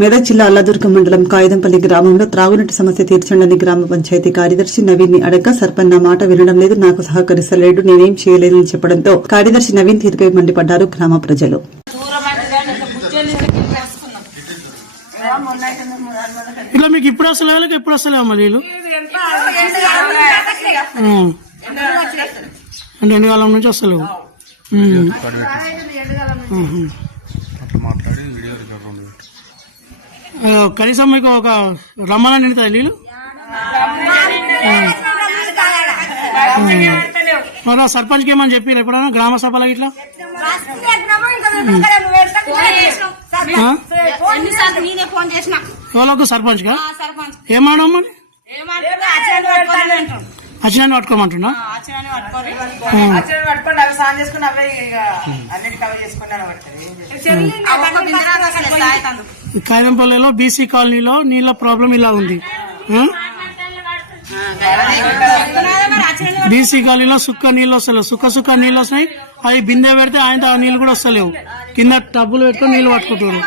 మెదక్ జిల్లా అల్లదుర్గం మండలం కాయిదంపల్లి గ్రామంలో త్రాగునీటి సమస్య తీర్చండని గ్రామ పంచాయతీ కార్యదర్శి నవీన్ ని అడగ్గా సర్పంచ్ నా మాట వినడం లేదు, నాకు సహకరిస్తలేడు, నేనేం చేయలేదని చెప్పడంతో కార్యదర్శి నవీన్ తీరుపై మండిపడ్డారు గ్రామ ప్రజలు. ఇలా మీకు ఇప్పుడు వస్తలేవు, ఎప్పుడు వస్తలేవు మళ్ళీ అంటే ఎండాకాలం నుంచి వస్తలేవు. కనీసం మీకు ఒక రమ్మని నిండుతాయి నీళ్ళు. మళ్ళీ సర్పంచ్కి ఏమని చెప్పారు ఎప్పుడైనా గ్రామ సభలో ఇట్లా? ఎవరికి సర్పంచ్ గా ఏమన్నా అచ్చినాన్ని పట్టుకోమంటున్నా. కాయిదంపల్లిలో బీసీ కాలనీలో నీళ్ల ప్రాబ్లం ఇలా ఉంది. బీసీ కాలనీలో సుక్క నీళ్ళు వస్తలేవు, సుక్క నీళ్ళు వస్తున్నాయి. అవి బిందె పెడితే ఆయన ఆ నీళ్ళు కూడా వస్తలేవు. కింద టబ్బులు పెట్టుకుని నీళ్లు పట్టుకుంటున్నారు.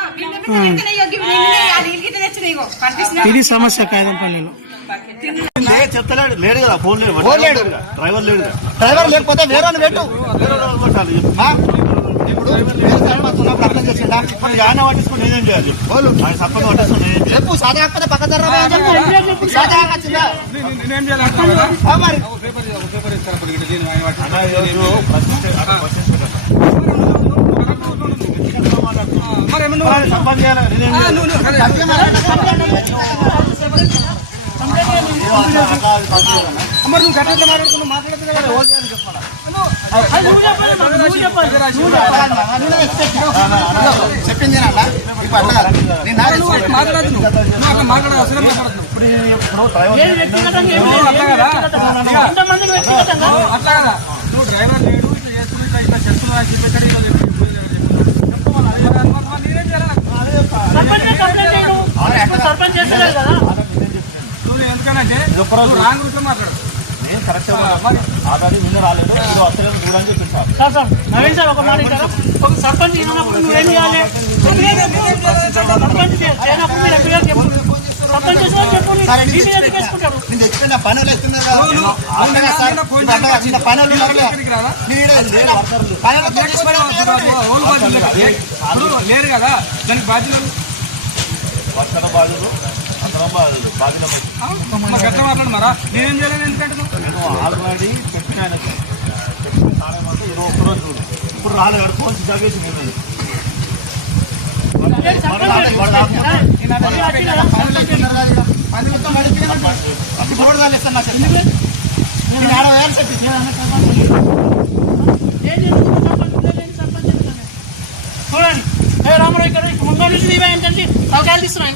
ఇది సమస్య కాయిదంపల్లిలో. చెప్తలేడు, లేడు కదా, ఫోన్ లేడు, డ్రైవర్ లేడు. డ్రైవర్ లేకపోతే వేరే పెట్టు. ఇప్పుడు అర్థం చేసిందా? ఇప్పుడు యాన పట్టించుకుని ఏం చేయాలి? సర్పంచ్ పట్టించుకుని చెప్పు. సాదా కాకపోతే పక్క మరి నువ్వు గట్ల మాట్లాడుతున్నావు, మాట్లాడుతున్నా కదా చెప్పింది నువ్వు డ్రైవర్ లేడు ఇట్లా చేస్తున్నా ఇట్లా చెప్తున్నా చూపెట్టాడు. ఎందుకంటే రాంగ్ రూట్లో మాట్లాడు. నేను కరెక్ట్ ఆల్రెడీ నిన్న రాలేదు, అసలు దూరం చెప్పింది సార్. నవీన్ సార్ ఒక మాట ఒక సర్పంచ్ అయినప్పుడు నువ్వేం చేయాలి? సర్పంచ్ చేయనప్పుడు మీరు ఎప్పుడు చెప్పు. సర్పంచ్ చేసుకుంటారు. నేను తెచ్చుకున్న పనులు వేస్తున్నా లేరు కదా దానికి బాధ్యత. ఎట్లా మాట్లాడు మరా? నేనేం చేయలేదు. ఎందుకంటే ఆల్రెడీ చెప్పిన ఒక్కరోజు ఇప్పుడు రాలేదు. ఫోన్ చదివేసి చూడండి రామరావు ఇక్కడ ముందు నుంచి ఏంటంటే తలకాయలు తీస్తున్నాను.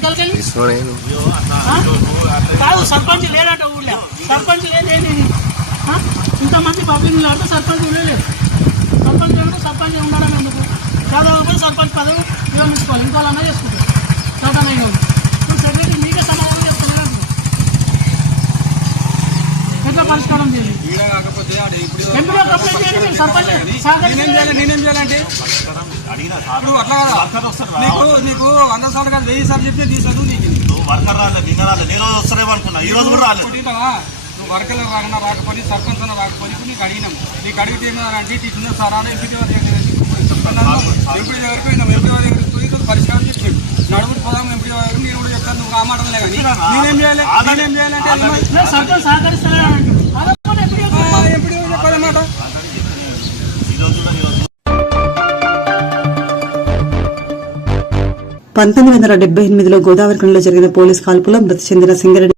కాదు సర్పంచ్ లేదంట ఊళ్ళో. సర్పంచ్ లేదు, ఇంతమంది పబ్లిక్ అంటే సర్పంచ్ లేదు. సర్పంచ్ ఏమంటే సర్పంచ్ ఉండడం ఎందుకు? చదవకపోతే సర్పంచ్ పదవి విరమించుకోవాలి, ఇంకోవాలన్నా చేసుకుంటారు. చదవనైన ఇప్పుడు సెక్రటరీ మీకే సమాధానం చేస్తున్నారు. ఎట్లా పరిష్కారం చేయాలి? ఎంపీలో కంప్లైంట్ చేయండి. సర్పంచ్ నేనేం చేయాలంటే ఇప్పుడు అట్లా కదా నీకు 100 సార్లు కాదు 1000 సార్లు చెప్తే తీసాడు. నీకు వర్కర్ రాలేదు, నిన్న రాలేదు, నేను రోజు వస్తారేమనుకున్నా, ఈ రోజు కూడా రాలేదు. నువ్వు వర్కర్లు రాకుండా రాకపోయి సర్పంచ్ అన్న రాకపోయి నీకు అడిగినాం. నీకు అడిగితే ఏమన్నారంటే ఇట్లా సార్ అని ఎంపీ దగ్గరికి పరిష్కారం చెప్పాడు. నడుగుడు పోదాం ఎంపీ దగ్గర నేను కూడా చెప్తాను. నువ్వు ఆ మాటలే కానీ నేనేం చేయాలి? నేనేం చేయాలంటే సర్పంచ్ సహకరిస్తున్నాడు. ఎంపీ చెప్పాలన్నమాట. 1978లో గోదావరి ఖనిలో జరిగిన పోలీస్ కాల్పులో మృతి చెందిన సింగరెడ్డి